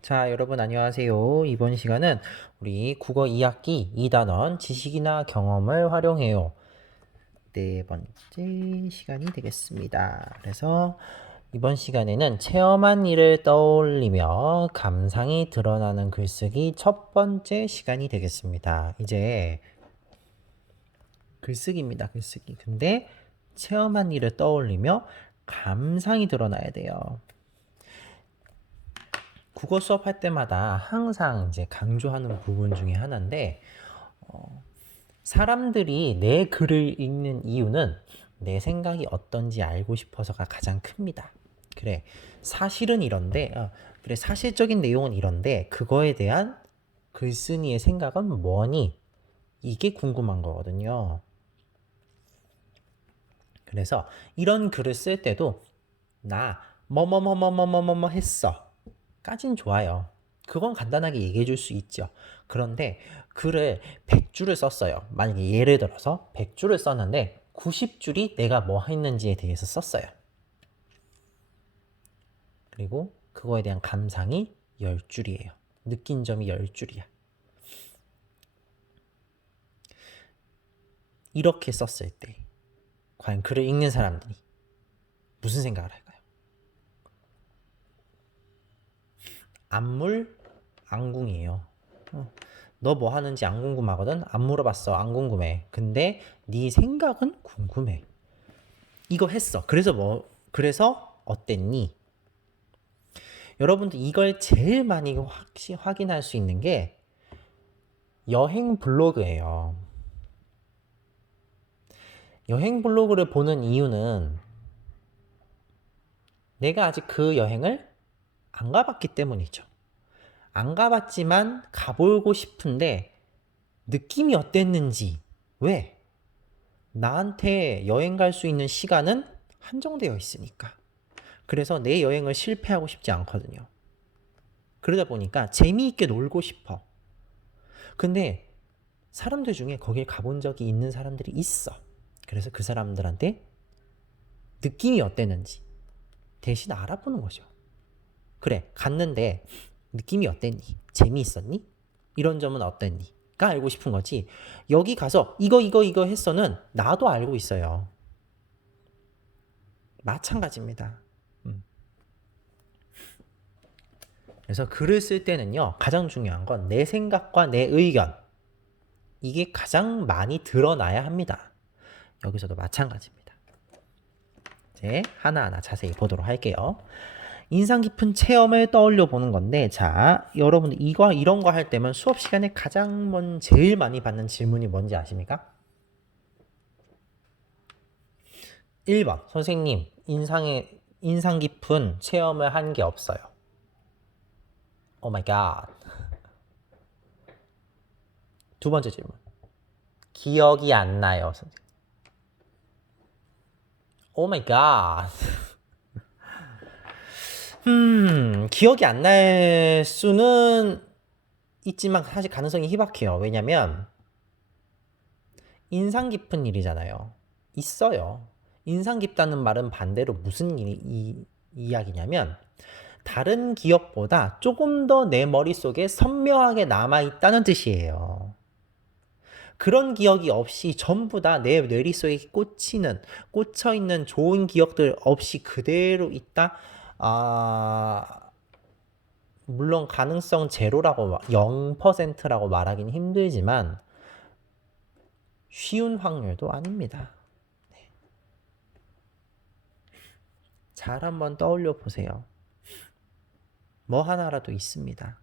자, 여러분 안녕하세요. 이번 시간은 우리 국어 2학기 2단원 지식이나 경험을 활용해요. 네 번째 시간이 되겠습니다. 그래서 이번 시간에는 체험한 일을 떠올리며 감상이 드러나는 글쓰기 첫 번째 시간이 되겠습니다. 이제 글쓰기입니다. 글쓰기. 근데 체험한 일을 떠올리며 감상이 드러나야 돼요. 국어 수업할 때마다 항상 이제 강조하는 부분 중에 하나인데, 사람들이 내 글을 읽는 이유는 내 생각이 어떤지 알고 싶어서가 가장 큽니다. 그래, 사실은 이런데, 그래, 사실적인 내용은 이런데, 그거에 대한 글쓴이의 생각은 뭐니? 이게 궁금한 거거든요. 그래서 이런 글을 쓸 때도, 나, 뭐뭐뭐뭐뭐뭐뭐 했어. 까진 좋아요. 그건 간단하게 얘기해 줄 수 있죠. 그런데 글을 100줄을 썼어요. 만약에 예를 들어서 100줄을 썼는데 90줄이 내가 뭐 했는지에 대해서 썼어요. 그리고 그거에 대한 감상이 10줄이에요. 느낀 점이 10줄이야. 이렇게 썼을 때 과연 글을 읽는 사람들이 무슨 생각을 할까요? 안물 안궁이에요. 너 뭐 하는지 안 궁금하거든? 안 물어봤어. 안 궁금해. 근데 네 생각은 궁금해. 이거 했어. 그래서 어땠니? 여러분들 이걸 제일 많이 확인할 수 있는 게 여행 블로그예요. 여행 블로그를 보는 이유는 내가 아직 그 여행을 안 가봤기 때문이죠. 안 가봤지만 가보고 싶은데 느낌이 어땠는지. 왜? 나한테 여행 갈 수 있는 시간은 한정되어 있으니까. 그래서 내 여행을 실패하고 싶지 않거든요. 그러다 보니까 재미있게 놀고 싶어. 근데 사람들 중에 거길 가본 적이 있는 사람들이 있어. 그래서 그 사람들한테 느낌이 어땠는지 대신 알아보는 거죠. 그래, 갔는데 느낌이 어땠니? 재미있었니? 이런 점은 어땠니? 가 알고 싶은 거지. 여기 가서 이거 했어는 나도 알고 있어요. 마찬가지입니다. 그래서 글을 쓸 때는요, 가장 중요한 건 내 생각과 내 의견. 이게 가장 많이 드러나야 합니다. 여기서도 마찬가지입니다. 이제 하나하나 자세히 보도록 할게요. 인상 깊은 체험을 떠올려 보는 건데, 자, 여러분 이런 거 할 때면 수업 시간에 제일 많이 받는 질문이 뭔지 아십니까? 1번, 선생님, 인상 깊은 체험을 한 게 없어요. 오 마이 갓. 두 번째 질문. 기억이 안 나요, 선생님. 오 마이 갓. 기억이 안 날 수는 있지만 사실 가능성이 희박해요. 왜냐면 인상 깊은 일이잖아요. 있어요. 인상 깊다는 말은 반대로 무슨 이야기냐면 다른 기억보다 조금 더 내 머릿속에 선명하게 남아있다는 뜻이에요. 그런 기억이 없이 전부 다 내 머릿속에 꽂혀있는 좋은 기억들 없이 그대로 있다? 물론 가능성 제로라고 0%라고 말하기는 힘들지만 쉬운 확률도 아닙니다. 네. 잘 한번 떠올려 보세요. 뭐 하나라도 있습니다.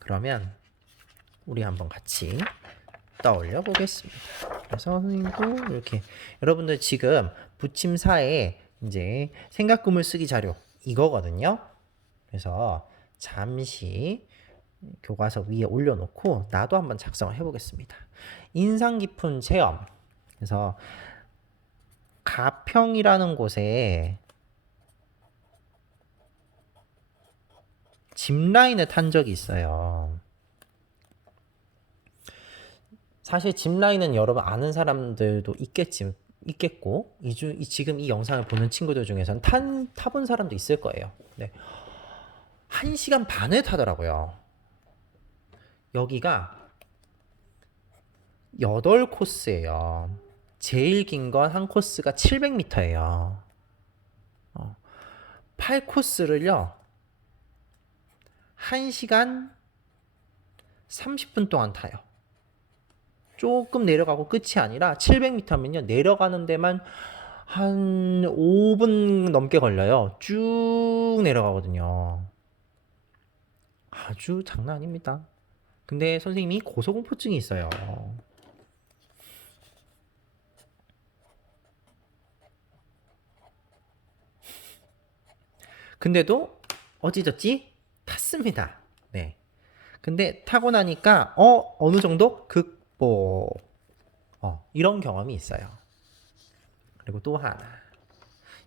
그러면 우리 한번 같이 떠올려 보겠습니다. 그래서 선생님도 이렇게 여러분들 지금 부침사에 이제 생각금을 쓰기 자료 이거거든요. 그래서 잠시 교과서 위에 올려놓고 나도 한번 작성을 해보겠습니다. 인상 깊은 체험. 그래서 가평이라는 곳에 짚라인을 탄 적이 있어요. 사실 짚라인은 여러분 아는 사람들도 있겠지. 있겠고 지금 이 영상을 보는 친구들 중에서는 타본 사람도 있을 거예요. 네. 1시간 반을 타더라고요. 여기가 8코스예요. 제일 긴 건 한 코스가 700m예요. 8코스를요. 1시간 30분 동안 타요. 조금 내려가고 끝이 아니라 700m면요. 내려가는 데만 한 5분 넘게 걸려요. 쭉 내려가거든요. 아주 장난 아닙니다. 근데 선생님이 고소공포증이 있어요. 근데도 어찌저찌 탔습니다. 네. 근데 타고 나니까 어느 정도 극복 이런 경험이 있어요. 그리고 또 하나.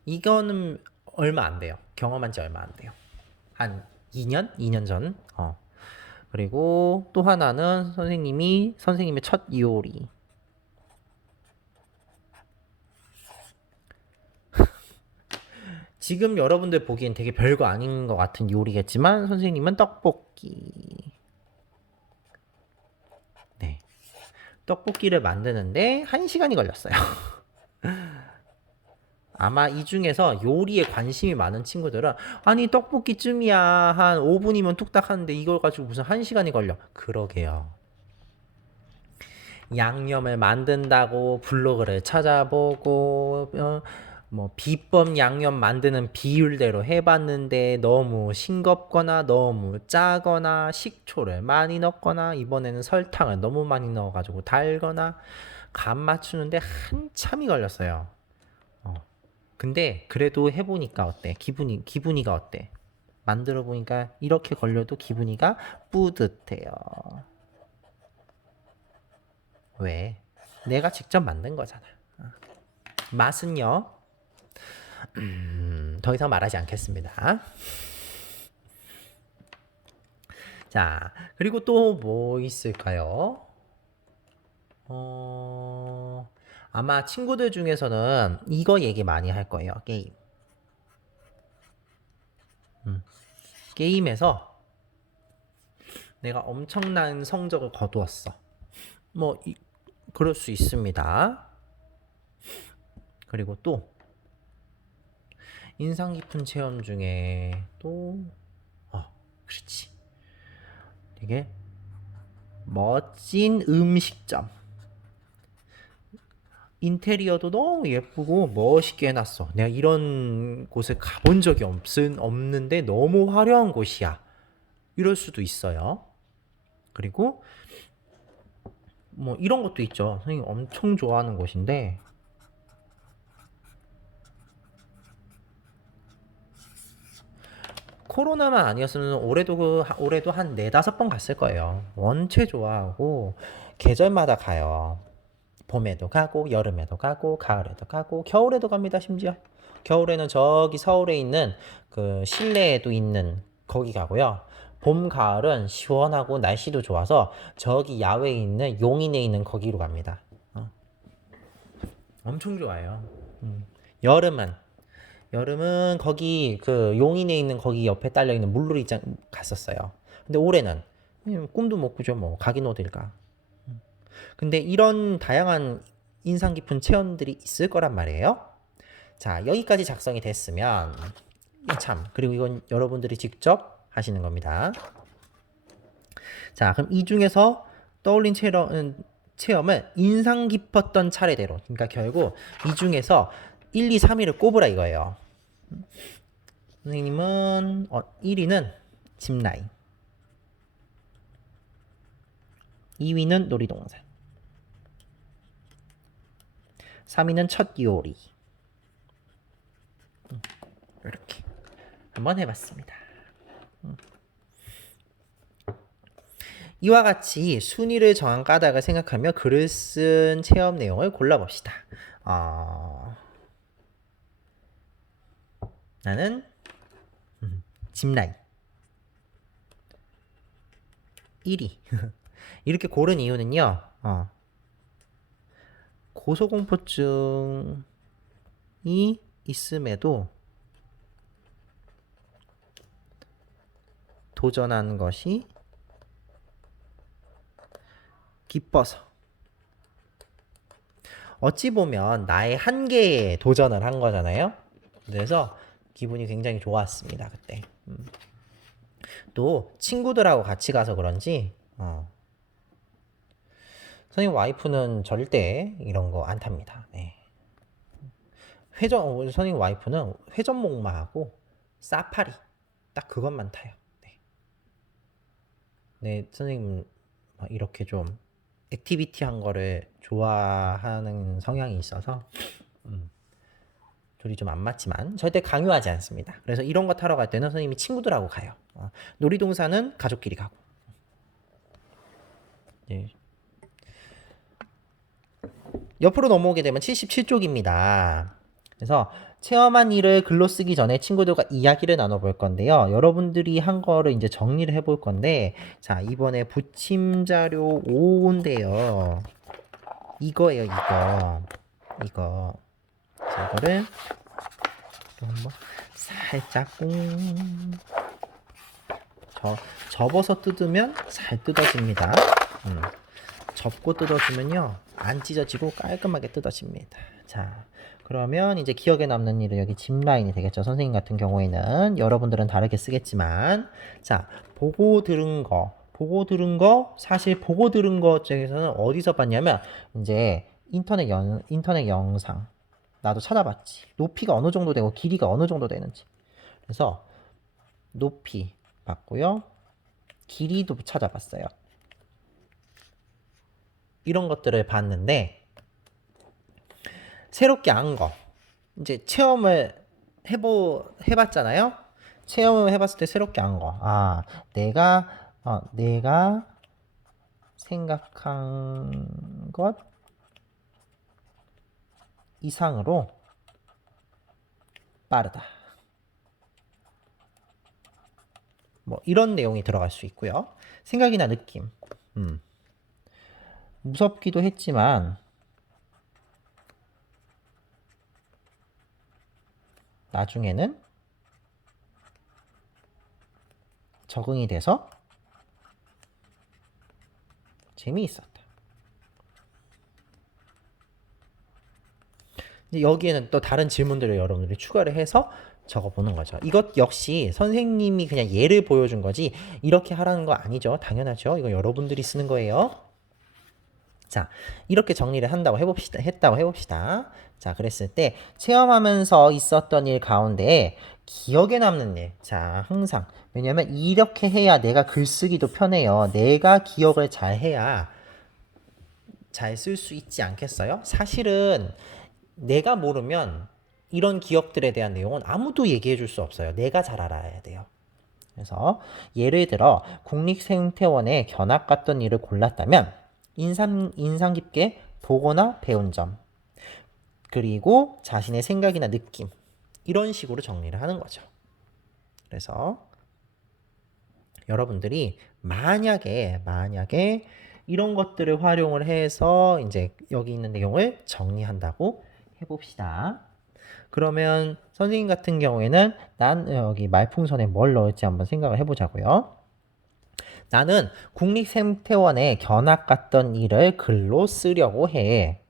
이거는 얼마 안 돼요. 경험한 지 얼마 안 돼요. 한 2년? 2년 전. 그리고 또 하나는 선생님의 첫 요리. 지금 여러분들 보기엔 되게 별거 아닌 것 같은 요리겠지만 선생님은 떡볶이. 네. 떡볶이를 만드는데 1시간이 걸렸어요. 아마 이 중에서 요리에 관심이 많은 친구들은 아니 떡볶이쯤이야 한 5분이면 뚝딱 하는데 이걸 가지고 무슨 1시간이 걸려. 그러게요. 양념을 만든다고 블로그를 찾아보고 뭐 비법 양념 만드는 비율대로 해봤는데 너무 싱겁거나 너무 짜거나 식초를 많이 넣거나 이번에는 설탕을 너무 많이 넣어가지고 달거나 간 맞추는데 한참이 걸렸어요. 근데 그래도 해보니까 어때? 기분이가 어때? 만들어 보니까 이렇게 걸려도 기분이가 뿌듯해요. 왜? 내가 직접 만든 거잖아. 맛은요? 더 이상 말하지 않겠습니다. 자, 그리고 또 뭐 있을까요? 아마 친구들 중에서는 이거 얘기 많이 할 거예요. 게임. 게임에서 내가 엄청난 성적을 거두었어. 그럴 수 있습니다. 그리고 또 인상 깊은 체험 중에 또 그렇지. 되게 멋진 음식점. 인테리어도 너무 예쁘고 멋있게 해놨어. 내가 이런 곳에 가본 적이 없는데 너무 화려한 곳이야. 이럴 수도 있어요. 그리고 뭐 이런 것도 있죠. 선생님 엄청 좋아하는 곳인데 코로나만 아니었으면 올해도 한 4-5번 갔을 거예요. 원체 좋아하고 계절마다 가요. 봄에도 가고 여름에도 가고 가을에도 가고 겨울에도 갑니다. 심지어 겨울에는 저기 서울에 있는 그 실내에도 있는 거기 가고요. 봄 가을은 시원하고 날씨도 좋아서 저기 야외에 있는 용인에 있는 거기로 갑니다. 엄청 좋아요. 여름은 거기 그 용인에 있는 거기 옆에 딸려 있는 물놀이장 갔었어요. 근데 올해는 꿈도 못 꾸죠. 뭐 가긴 어딜 가. 근데 이런 다양한 인상 깊은 체험들이 있을 거란 말이에요. 자, 여기까지 작성이 됐으면 그리고 이건 여러분들이 직접 하시는 겁니다. 자, 그럼 이 중에서 떠올린 체험을 인상 깊었던 차례대로, 그러니까 결국 이 중에서 1, 2, 3위를 꼽으라 이거예요. 선생님은 1위는 짚라인, 2위는 놀이동산, 3위는 첫 요리. 이렇게 한번 해봤습니다. 이와 같이 순위를 정한 까닭을 생각하며 글을 쓴 체험 내용을 골라봅시다. 나는 짚라인 1위. 이렇게 고른 이유는요. 고소공포증이 있음에도 도전한 것이 기뻐서. 어찌 보면 나의 한계에 도전을 한 거잖아요. 그래서 기분이 굉장히 좋았습니다, 그때. 또 친구들하고 같이 가서 그런지 선생님 와이프는 절대 이런 거 안 탑니다. 네. 선생님 와이프는 회전목마하고 사파리 딱 그것만 타요. 네, 네 선생님 이렇게 좀 액티비티한 거를 좋아하는 성향이 있어서 둘이 좀 안 맞지만 절대 강요하지 않습니다. 그래서 이런 거 타러 갈 때는 선생님이 친구들하고 가요. 놀이동산은 가족끼리 가고. 네. 옆으로 넘어오게 되면 77쪽입니다. 그래서 체험한 일을 글로 쓰기 전에 친구들과 이야기를 나눠볼 건데요. 여러분들이 한 거를 이제 정리를 해볼 건데, 자, 이번에 부침자료 5인데요. 이거예요, 이거. 자, 이거를 한번 살짝 접어서 뜯으면 잘 뜯어집니다. 접고 뜯어주면요 안 찢어지고 깔끔하게 뜯어집니다. 자, 그러면 이제 기억에 남는 일은 여기 짚 라인이 되겠죠. 선생님 같은 경우에는 여러분들은 다르게 쓰겠지만, 자, 보고 들은 거 사실 보고 들은 거 중에서는 어디서 봤냐면 이제 인터넷 영상 나도 찾아봤지. 높이가 어느 정도 되고 길이가 어느 정도 되는지. 그래서 높이 봤고요. 길이도 찾아봤어요. 이런 것들을 봤는데 새롭게 안 거 이제 체험을 해봤잖아요. 체험을 해봤을 때 새롭게 안 거. 내가 생각한 것 이상으로 빠르다. 뭐 이런 내용이 들어갈 수 있고요. 생각이나 느낌. 무섭기도 했지만 나중에는 적응이 돼서 재미있었다. 여기에는 또 다른 질문들을 여러분들이 추가를 해서 적어보는 거죠. 이것 역시 선생님이 그냥 예를 보여준 거지 이렇게 하라는 거 아니죠. 당연하죠. 이거 여러분들이 쓰는 거예요. 자, 이렇게 정리를 했다고 해봅시다. 자, 그랬을 때 체험하면서 있었던 일 가운데 기억에 남는 일. 자, 항상. 왜냐면 이렇게 해야 내가 글쓰기도 편해요. 내가 기억을 잘 해야 잘 쓸 수 있지 않겠어요? 사실은 내가 모르면 이런 기억들에 대한 내용은 아무도 얘기해 줄 수 없어요. 내가 잘 알아야 돼요. 그래서 예를 들어 국립생태원에 견학 갔던 일을 골랐다면 인상 깊게 보거나 배운 점, 그리고 자신의 생각이나 느낌, 이런 식으로 정리를 하는 거죠. 그래서 여러분들이 만약에 이런 것들을 활용을 해서 이제 여기 있는 내용을 정리한다고 해봅시다. 그러면 선생님 같은 경우에는 난 여기 말풍선에 뭘 넣을지 한번 생각을 해보자고요. 나는 국립생태원에 견학 갔던 일을 글로 쓰려고 해.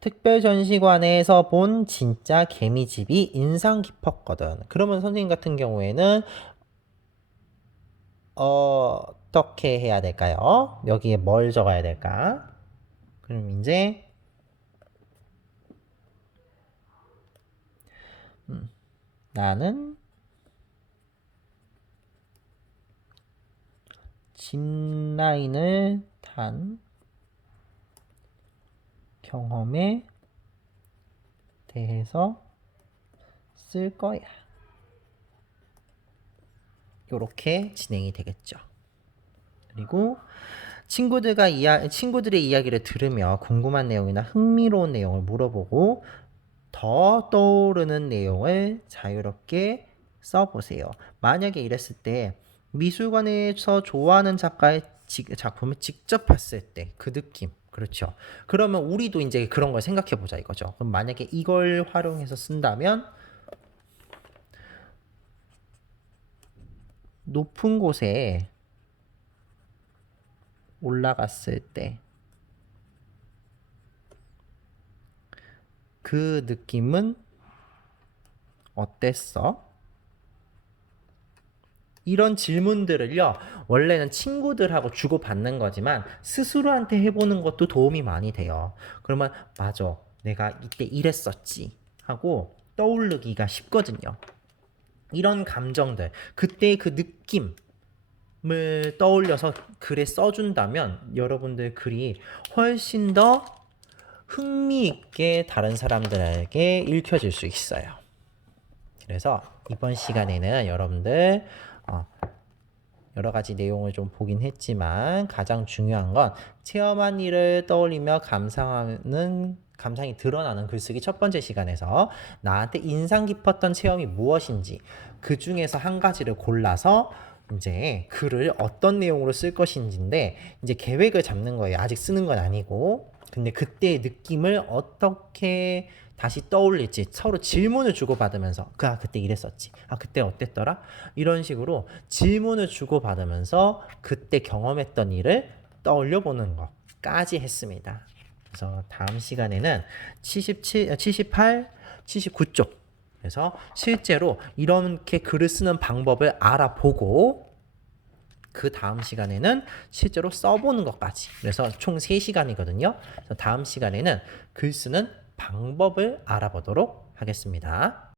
특별전시관에서 본 진짜 개미집이 인상 깊었거든. 그러면 선생님 같은 경우에는 어떻게 해야 될까요? 여기에 뭘 적어야 될까? 그럼 이제 나는 짚라인을 탄 경험에 대해서 쓸 거야. 이렇게 진행이 되겠죠. 그리고 친구들의 이야기를 들으며 궁금한 내용이나 흥미로운 내용을 물어보고 더 떠오르는 내용을 자유롭게 써보세요. 만약에 이랬을 때 미술관에서 좋아하는 작가의 작품을 직접 봤을 때 그 느낌, 그렇죠. 그러면 우리도 이제 그런 걸 생각해 보자 이거죠. 그럼 만약에 이걸 활용해서 쓴다면 높은 곳에 올라갔을 때 그 느낌은 어땠어? 이런 질문들을요, 원래는 친구들하고 주고받는 거지만 스스로한테 해보는 것도 도움이 많이 돼요. 그러면, 맞아, 내가 이때 이랬었지 하고 떠오르기가 쉽거든요. 이런 감정들, 그때의 그 느낌을 떠올려서 글에 써준다면 여러분들 글이 훨씬 더 흥미있게 다른 사람들에게 읽혀질 수 있어요. 그래서 이번 시간에는 여러분들 여러 가지 내용을 좀 보긴 했지만 가장 중요한 건 체험한 일을 떠올리며 감상이 드러나는 글쓰기 첫 번째 시간에서 나한테 인상 깊었던 체험이 무엇인지 그 중에서 한 가지를 골라서 이제 글을 어떤 내용으로 쓸 것인지인데 이제 계획을 잡는 거예요. 아직 쓰는 건 아니고. 근데 그때의 느낌을 어떻게 다시 떠올릴지 서로 질문을 주고받으면서 그때 이랬었지. 그때 어땠더라? 이런 식으로 질문을 주고받으면서 그때 경험했던 일을 떠올려 보는 것까지 했습니다. 그래서 다음 시간에는 78, 79쪽. 그래서 실제로 이렇게 글을 쓰는 방법을 알아보고 그 다음 시간에는 실제로 써보는 것까지. 그래서 총 3시간이거든요. 그래서 다음 시간에는 글 쓰는 방법을 알아보도록 하겠습니다.